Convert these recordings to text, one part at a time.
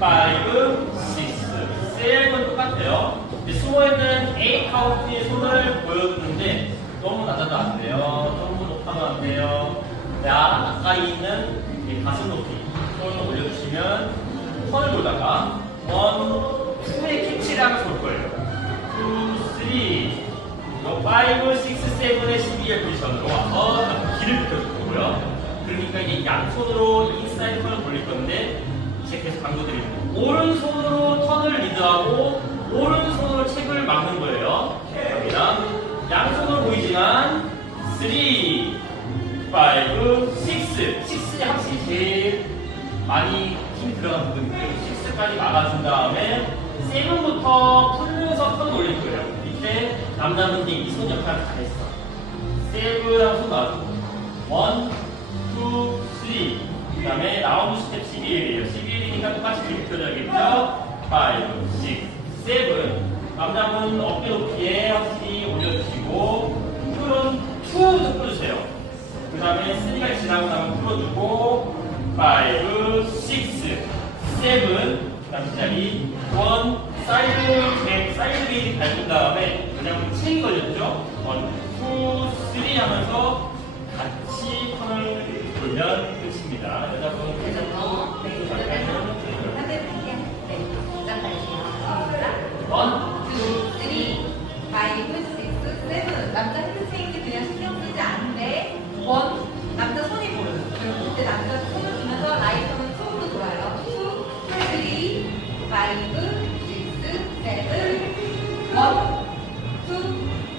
5, 6, 7은 똑같아요. 근데 숨어있는 A 카운트의 손을 보여주는데 너무 낮아도 안 돼요. 너무 높아도 안 돼요. 야, 가까이 있는 이 가슴 높이 손을 올려주시면 턴을 돌다가 1, 2의 캐치를 하면서 올 거예요. 2, 3, 5, 6, 7의 12의 포지션으로 와서 길을 비켜줄 거고요. 그러니까 이게 양손으로 인사이드 턴을 돌릴 건데 계속 강조드립니다. 오른손으로 턴을 리드하고 오른손으로 책을 막는 거예요. 갑니다. 양손으로 보이지만 3, 5, 6, 6이 확실히 제일 많이 힘이 들어간 부분인데 6까지 막아준 다음에 7부터 풀면서 턴 올릴 거예요. 이때 남자분들 이손 역할을 다 했어. 세븐하고 손 놔주고 원, 투, 쓰리 그 다음에 라운드 스텝 11이에요 11이니까 펴줘야겠죠? 5, 6, 7 남자분 어깨 높이에 확실히 올려주시고 풀은 2도 풀어주세요. 그 다음에 3가 지나고 나면 풀어주고 5, 6, 7 그 다음 시작이 1 사이드 백 사이드 베이를 밟은 다음에 그냥 체인 걸렸죠? 1, 2, 3 하면서 같이 턴을 돌면 끝입니다. 여자분 회전도 원, two,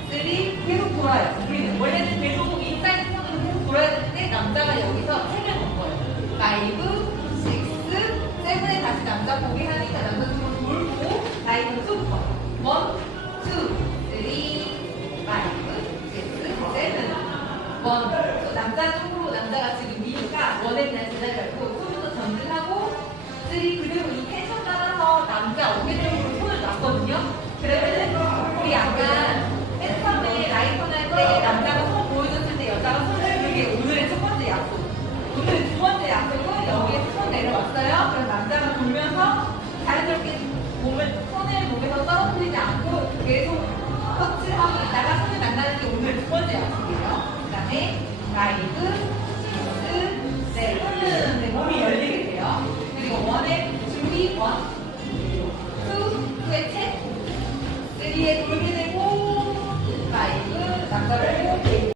three 계속 돌아요. 우리는 원래는 계속 인사이드 손으로 계속 돌아야 되는데 남자가 여기서 책을 건 거예요. five, six, seven에 다시 남자 보게 하니까 남자 쪽으로 돌고 super. 원, 투, 쓰리, 남자 쪽으로 남자가 지금 위니까 원에 그냥 제자리고 손부터 전진하고 쓰리 그리고 이 텐션 두 번째 약속은 여기에서 손 내려왔어요. 그럼 남자가 돌면서 자연스럽게 몸을 손을 몸에서 떨어뜨리지 않고 계속 터치를 하고 있다가 손을 만나는 게 오늘 두 번째 약속이에요. 그 다음에 라이